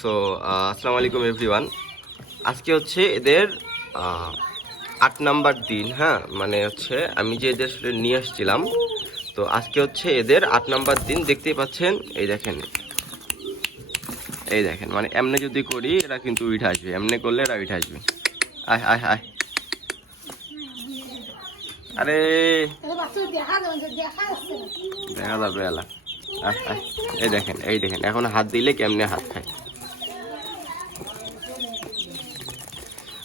So আসসালামু আলাইকুম everyone আজকে হচ্ছে এদের আট নাম্বার দিন হ্যাঁ? মানে হচ্ছে আমি যে এদের নিয়ে আসছিলাম, তো আজকে হচ্ছে এদের আট নাম্বার দিন দেখতেই পাচ্ছেন, এই দেখেন। এই দেখেন মানে এমনি যদি করি, এরা কিন্তু উঠে আসবে, এমনি করলে এরা উঠে আসবে। আয় আয় আয়। আরে। দেখা যাবে এলা এই দেখেন এই দেখেন, এখন হাত দিলে কেমনে হাত খায়?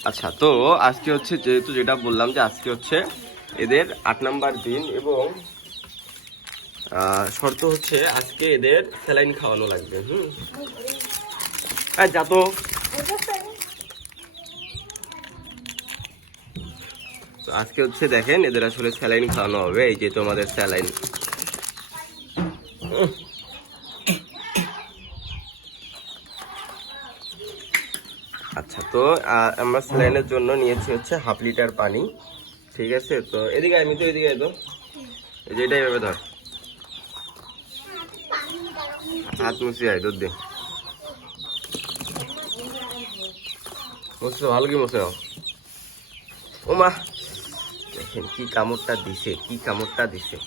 আচ্ছা তো আজকে হচ্ছে যেহেতু যেটা বললাম যে আজকে হচ্ছে এদের আট নাম্বার দিন এবং শর্ত হচ্ছে আজকে এদের স্যালাইন খাওয়ানো লাগবে, হুম? হ্যাঁ যা তো আজকে হচ্ছে দেখেন এদের আসলে স্যালাইন খাওয়ানো হবে, এই যে তোমাদের স্যালাইন। আচ্ছা তো আমরা স্যালাইনের জন্য নিয়েছি হচ্ছে হাফ লিটার পানি, ঠিক আছে? তো, এদিকে আমি তো এদিকে তো। এই যে এটাই ভাবে ধর। হাত মুছি আয়, দুধ দে। মুছতে ভালো কি মুছে ও মা, দেখেন কি কামড়টা দিছে, কি কামড়টা দিছে।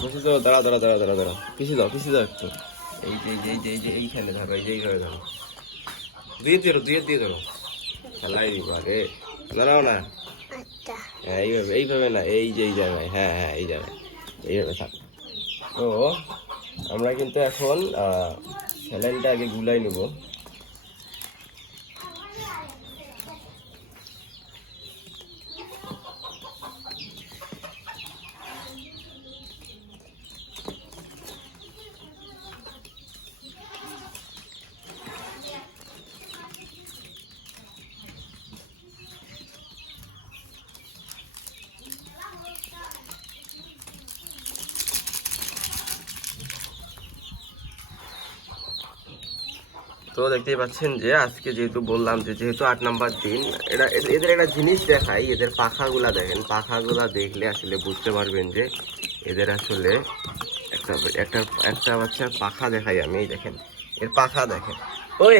বসে তো দাঁড়া দাঁড়া দাঁড়া দাঁড়া দাঁড়া পিছিয়ে দাও পিছিয়ে দাও একটু। এই যে এই যে এই যে এই যে, এইখানে ধরো, এই যে এইভাবে ধরো। দিয়ে দিয়ে দিয়ে দিয়ে ধরো খেলাই দিব আগে। দাঁড়াও না। আচ্ছা। হ্যাঁ এইভাবে এইভাবে না এই যে এই জায়গায়। হ্যাঁ হ্যাঁ এই জায়গায়। এইভাবে থাক। তো আমরা কিন্তু এখন স্যালাইনটা আগে গুলাই নেব। তো দেখতেই পাচ্ছেন যে আজকে যেহেতু বললাম যে যেহেতু আট নাম্বার দিন, এরা এদের- একটা জিনিস দেখাই, এদের পাখাগুলা দেখেন। পাখাগুলা দেখলে আসলে বুঝতে পারবেন যে এদের আসলে একটা একটা একটা বাচ্চার পাখা দেখাই আমি, এই দেখেন। এর পাখা দেখেন। ওই,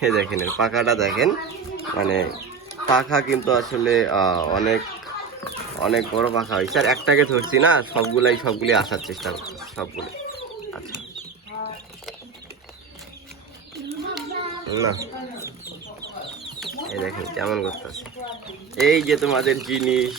এই দেখেন, এর পাখাটা দেখেন। মানে পাখা কিন্তু আসলে অনেক অনেক বড় পাখা হয়েছে। আর একটাকে ধরছি না, সবগুলাই, সবগুলি আসার চেষ্টা করছি সবগুলো। আচ্ছা। না। এই দেখেন কেমন করতেছে। এই যে তোমাদের জিনিস।